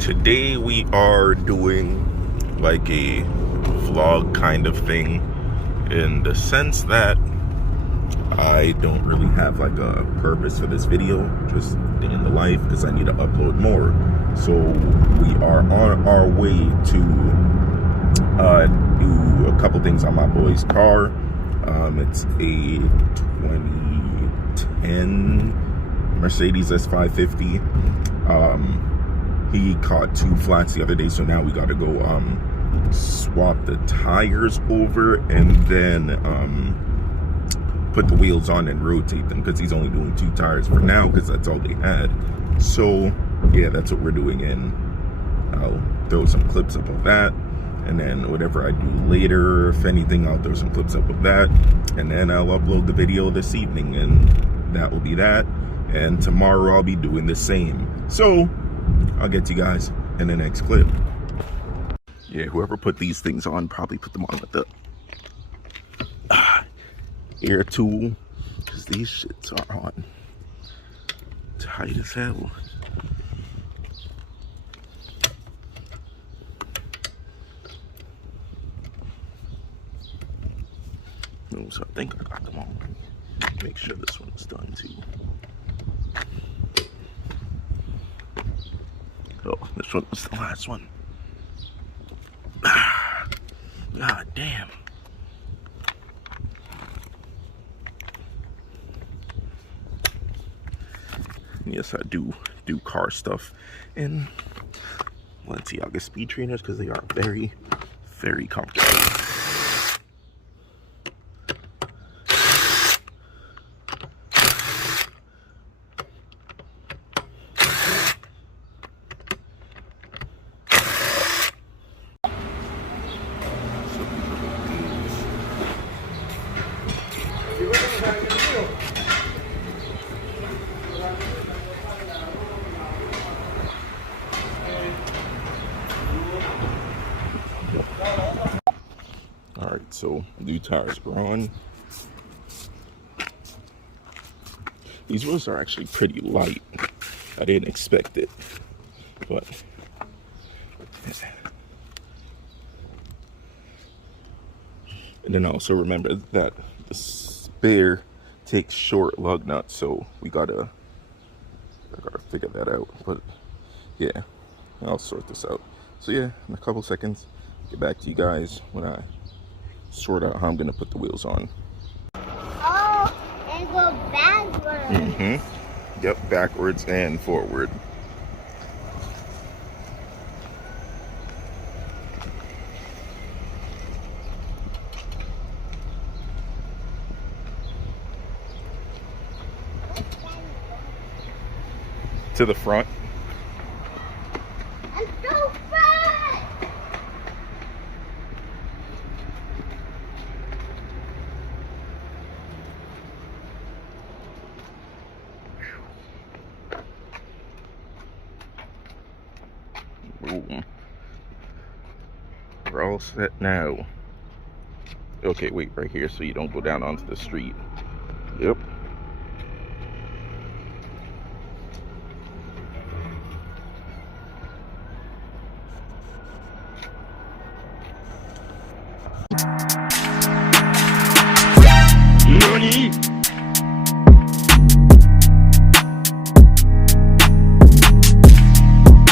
Today we are doing like a vlog kind of thing, in the sense that I don't really have like a purpose for this video, just day in the life, because I need to upload more. So we are on our way to do a couple things on my boy's car. It's a 2010 Mercedes S550. He caught two flats the other day, so now we got to go swap the tires over and then put the wheels on and rotate them, because he's only doing two tires for now because that's all they had. So yeah, that's what we're doing, and I'll throw some clips up of that, and then whatever I do later, if anything, I'll throw some clips up of that, and then I'll upload the video this evening, and that will be that. And tomorrow I'll be doing the same. So I'll get to you guys in the next clip. Yeah, whoever put these things on probably put them on with the air tool, because these shits are on tight as hell. So I think I got them on. Make sure this one's done too. Oh, this one was the last one. God damn. Yes, I do car stuff in Balenciaga speed trainers, because they are very, very comfortable. Alright, so new tires are on. These wheels are actually pretty light. I didn't expect it, but and then also remember that the spare takes short lug nuts, so I gotta figure that out. But yeah, I'll sort this out. So yeah, in a couple seconds, get back to you guys when I sort out how I'm gonna put the wheels on. Oh, and go backwards. Yep, backwards and forward. To the front. I'm so fast. Boom. We're all set now. Okay, wait, right here so you don't go down onto the street. Yep. NANI?!